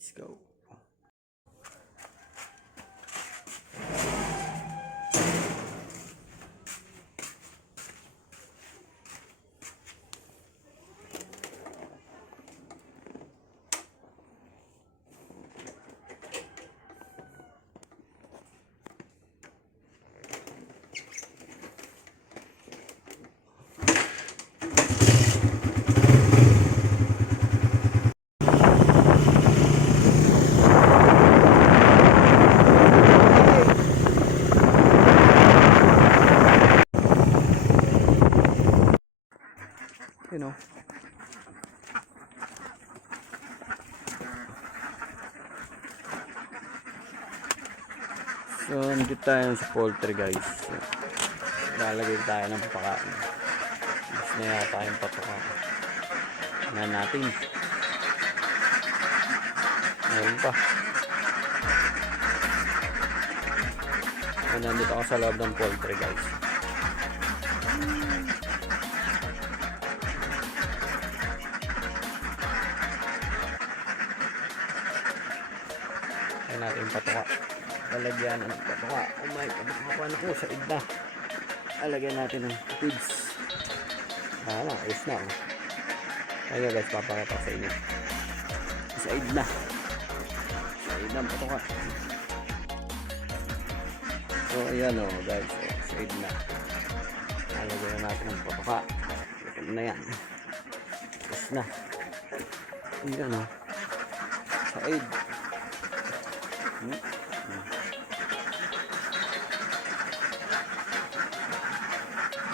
Let's go. You know. So, nandito tayo sa poultry guys. So, lalagay tayo ng pakain. Gusto na yata yung patukan. Tingnan natin. Meron pa. So, nandito ako sa loob ng poultry guys. Tingnan natin yung patuka. Lalagyan ng patuka. Oh my God, makakuha na ko sa idna. Lalagyan natin ng feeds. Ayos na. Ayun guys, papakita ko sa inyo. Sa idna. Sa idna ang patuka. So ayan o guys, sa idna. Lalagyan na natin ng patuka. Ito na yan. Ayos na. Ayan o. Sa idna.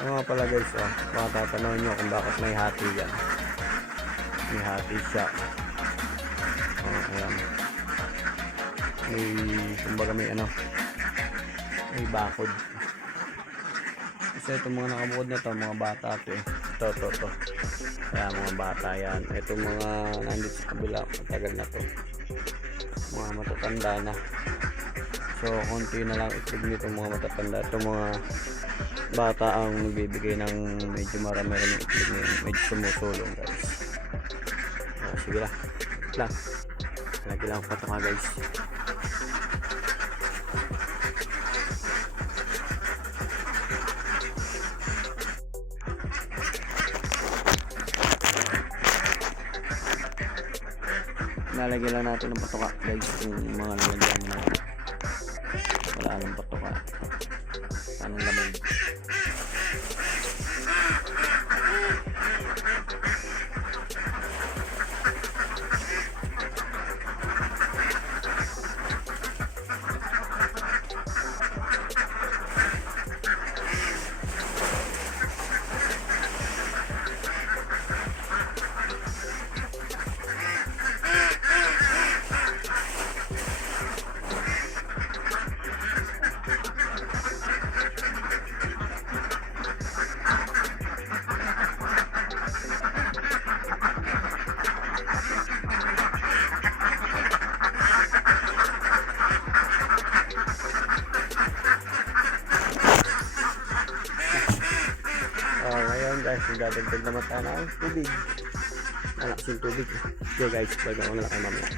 Mga pala guys, baka tatanungin nyo kung bakit may hati yan. May hati siya. Ayan. Kumbaga may may bakod. Kasi itong mga nakabukod na to, mga bata to eh. Ito. Kaya mga bata yan. Itong mga nandito sa kabila, matagal na to. Mga matatanda na. So konti na lang itlog nitong mga matatanda. Itong mga bata ang nagbibigay ng medyo marami itlog na yun. Medyo sumusulong guys. So, sige lang. Lagi lang patuka guys. Lalagyan lang natin ng patuka guys. Yung mga lalagyan na wala ng patuka. Anong laman? Ngayon guys, magdadagdag naman tayo ng tubig. Malakas yung tubig. Okay guys, bagay ko na lang kayo mamaya.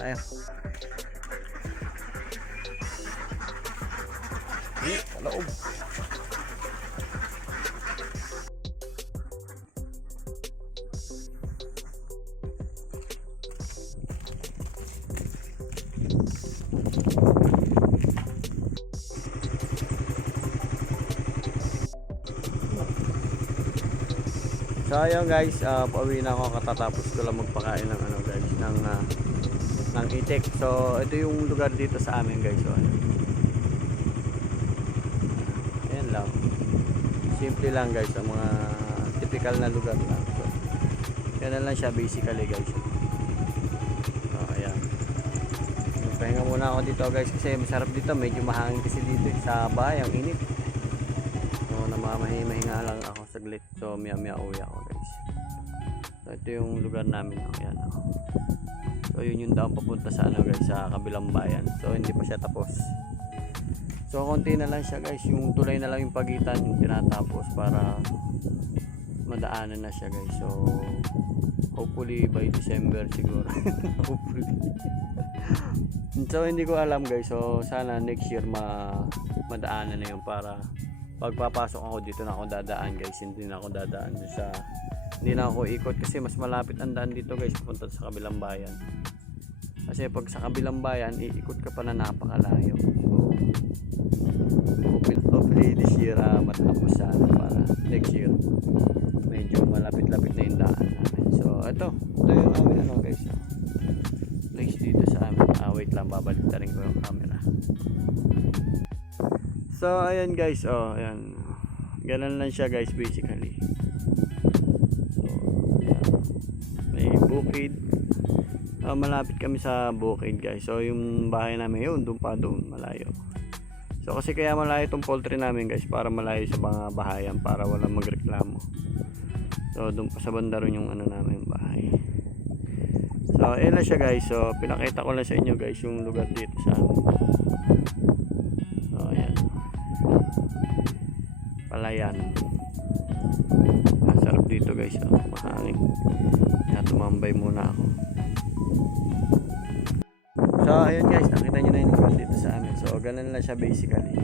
tayo. Sa loob. So ayun guys, pauwi na ako katatapos ko lang magpakain ng ano guys, ng itik. So ito yung lugar dito sa amin guys. So, ayan lang. Simple lang guys, ang mga typical na lugar lang. So yan lang siya basically guys. So ayan. Pahinga muna ako dito guys kasi masarap dito, medyo mahangin kasi dito sa bahay, ang init. So namamahinga lang ako saglit. So maya uwi ako guys. So ito yung lugar namin. Ayan ako. So yun yung daan papunta sa ano guys, sa kabilang bayan. So hindi pa siya tapos. So konti na lang siya guys, yung tulay na lang yung pagitan yung tinatapos para madaanan na siya guys. So hopefully by December siguro. Hopefully. So hindi ko alam guys. So sana next year madaanan na yun para pagpapasok ako dito na ako dadaan guys. Hindi na ako dadaan sa, hindi na ako ikot kasi mas malapit ang daan dito guys papunta sa kabilang bayan. Kasi pag sa kabilang bayan iikot ka pa na napakalayo. So hopefully this year matapos sana para next year medyo malapit-lapit na yung daan namin. So ito yung amin ano guys, place dito sa amin. Wait lang, babalik na rin ko yung camera. So ayan guys, ayan, ganun lang siya guys basically. So ayan, may bukid. Malapit kami sa bukid guys. So yung bahay namin yun, doon malayo. So kasi kaya malayo itong poultry namin guys, para malayo sa mga bahayan, para walang magreklamo. So doon pa sa banda rin yung ano namin bahay. So ayan lang siya guys. So pinakita ko lang sa inyo guys yung lugar dito sa amin. So ayan, Palayan. Masarap dito guys, mahangin. Kaya tumambay muna ako. So ayun guys, nakita nyo na yung lugar dito sa amin. So ganun lang siya basically.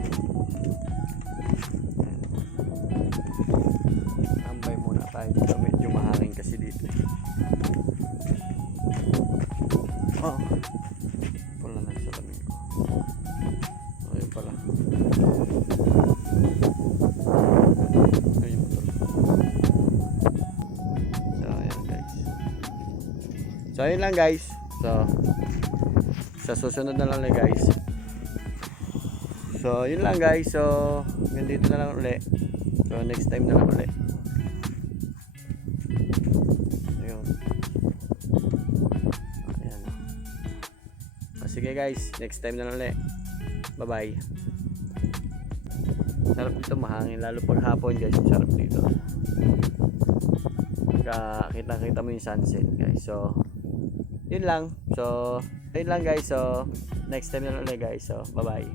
Tambay muna tayo dito, medyo mahangin kasi dito. Pula na sa lamig ko. Ayun pala. Ayun pala. So ayan guys. So ayun lang guys. So sa susunod na lang guys. So yun lang guys. So ganito na lang ulit. So next time na lang ulit. Ayun. Ayan. Sige guys, next time na lang ulit. Bye bye. Sarap dito, mahangin lalo pag hapon guys. Sarap dito. Kita mo yung sunset guys. So yun lang. So yun lang guys. So next time na lang ulit guys. So bye bye.